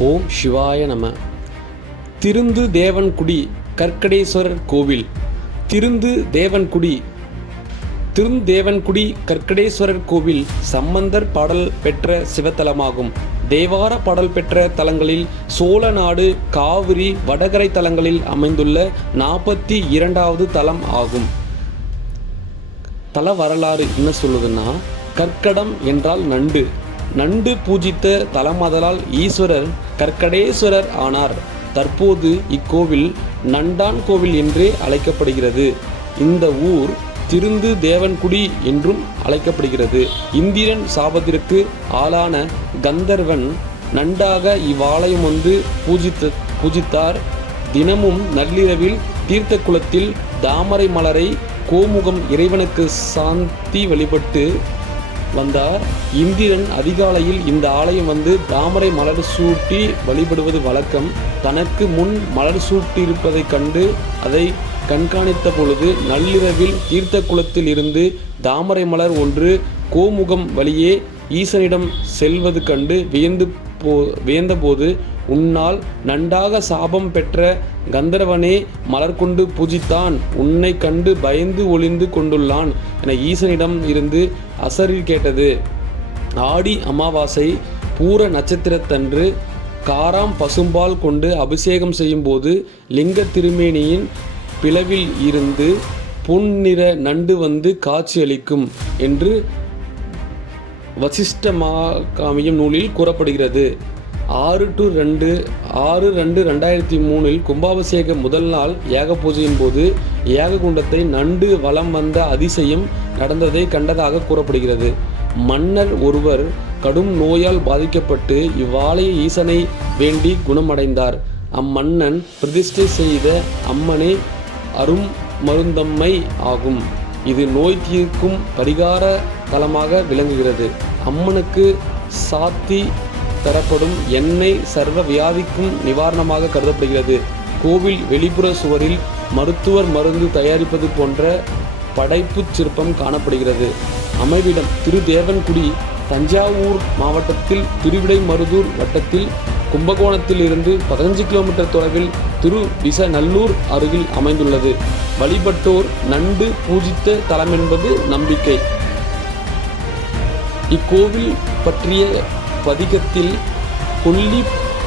ஓம் சிவாய நம. திருந்து தேவன்குடி கற்கடேஸ்வரர் கோவில். திருந்து தேவன்குடி திருந்தேவன்குடி கற்கடேஸ்வரர் கோவில் சம்பந்தர் பாடல் பெற்ற சிவத்தலமாகும். தேவார பாடல் பெற்ற தலங்களில் சோழ நாடு காவிரி வடகரை தலங்களில் அமைந்துள்ள நாற்பத்தி இரண்டாவது தலம் ஆகும். தல வரலாறு என்ன சொல்லுதுன்னா கற்கடம் என்றால் நண்டு. நண்டு பூஜித்த தலமாதலால் ஈஸ்வரர் கற்கடேஸ்வரர் ஆனார். தற்போது இக்கோவில் நண்டான் கோவில் என்றே அழைக்கப்படுகிறது. இந்த ஊர் திருந்து தேவன்குடி என்றும் அழைக்கப்படுகிறது. இந்திரன் சாபத்திற்கு ஆளான கந்தர்வன் நண்டாக இவ்வாலயம் வந்து பூஜித்த பூஜித்தார். தினமும் நள்ளிரவில் தீர்த்த குளத்தில் தாமரை மலரை கோமுகம் இறைவனுக்கு சாந்தி வழிபட்டு வந்தார். இந்திரன் அதிகாலையில் இந்த ஆலயம் வந்து தாமரை மலர் சூட்டி வழிபடுவது வழக்கம். தனக்கு முன் மலர் சூட்டியிருப்பதைக் கண்டு அதை கண்காணித்த பொழுது நள்ளிரவில் தீர்த்த குளத்தில் இருந்து தாமரை மலர் ஒன்று கோமுகம் வழியே ஈசனிடம் செல்வது கண்டு வியந்து போ வியந்தபோது உன்னால் நன்றாக சாபம் பெற்ற கந்தரவனே மலர் கொண்டு பூஜித்தான். உன்னை கண்டு பயந்து ஒளிந்து கொண்டுள்ளான் என ஈசனிடம் இருந்து அசரில் கேட்டது. ஆடி அமாவாசை பூர நட்சத்திரத்தன்று காராம் பசும்பால் கொண்டு அபிஷேகம் செய்யும்போது லிங்க திருமேனியின் பிளவில் இருந்து பொன்னிற நண்டு வந்து காட்சியளிக்கும் என்று வசிஷ்டமாகாமியம் நூலில் கூறப்படுகிறது. ஆறு டு ரெண்டு ஆறு ரெண்டு ரெண்டாயிரத்தி மூணில் கும்பாபிஷேக முதல் நாள் ஏக பூஜையின் போது ஏககுண்டத்தை குண்டத்தை நண்டு வலம் வந்த அதிசயம் நடந்ததை கண்டதாக கூறப்படுகிறது. மன்னர் ஒருவர் கடும் நோயால் பாதிக்கப்பட்டு இவ்வாலய ஈசனை வேண்டி குணமடைந்தார். அம்மன்னன் பிரதிஷ்டை செய்த அம்மனே அரும் மருந்தம்மை ஆகும். இது நோய் தீர்க்கும் பரிகார தலமாக விளங்குகிறது. அம்மனுக்கு சாத்தி தரப்படும் எண்ணெய் சர்வ வியாதிக்கும் நிவாரணமாக கருதப்படுகிறது. கோவில் வெளிப்புற சுவரில் மருத்துவர் மருந்து தயாரிப்பது போன்ற படைப்புச் சிற்பம் காணப்படுகிறது. அமைவிடம் திருதேவன்குடி தஞ்சாவூர் மாவட்டத்தில் திருவிடைமருதூர் வட்டத்தில் கும்பகோணத்தில் இருந்து பதினஞ்சு கிலோமீட்டர் தொலைவில் திரு விசநல்லூர் அருகில் அமைந்துள்ளது. வழிபட்டோர் நண்டு பூஜித்த தலம் என்பது நம்பிக்கை. இக்கோவில் பற்றிய பதிகத்தில் கொல்லி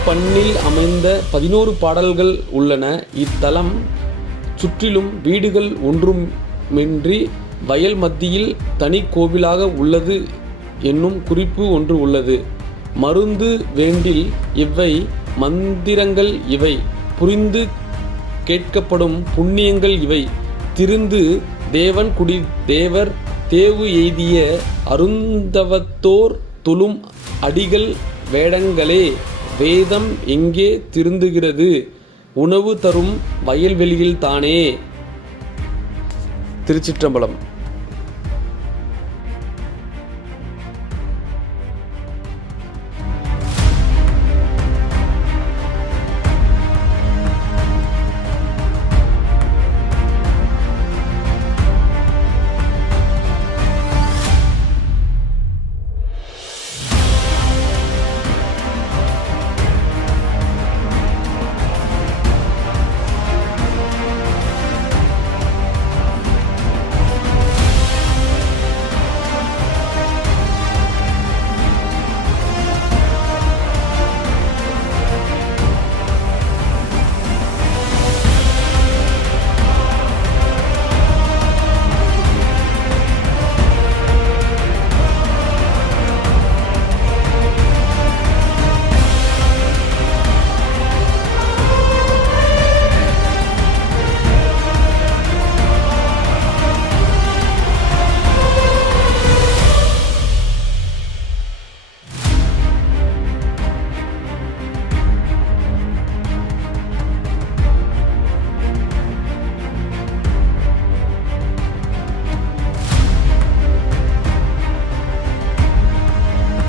பண்ணில் அமைந்த பதினோரு பாடல்கள் உள்ளன. இத்தலம் சுற்றிலும் வீடுகள் ஒன்றுமின்றி வயல் மத்தியில் தனி கோவிலாக உள்ளது என்னும் குறிப்பு ஒன்று உள்ளது. மருந்து வேண்டில் இவை மந்திரங்கள் இவை. புரிந்து கேட்கப்படும் புண்ணியங்கள் இவை. திருந்து தேவன் குடி தேவர் தேவு எய்திய அருந்தவத்தோர் துளும் அடிகள் வேடங்களே வேதம் எங்கே திருந்துகிறது? உணவு தரும் வயல்வெளியில் தானே. திருச்சிற்றம்பலம்.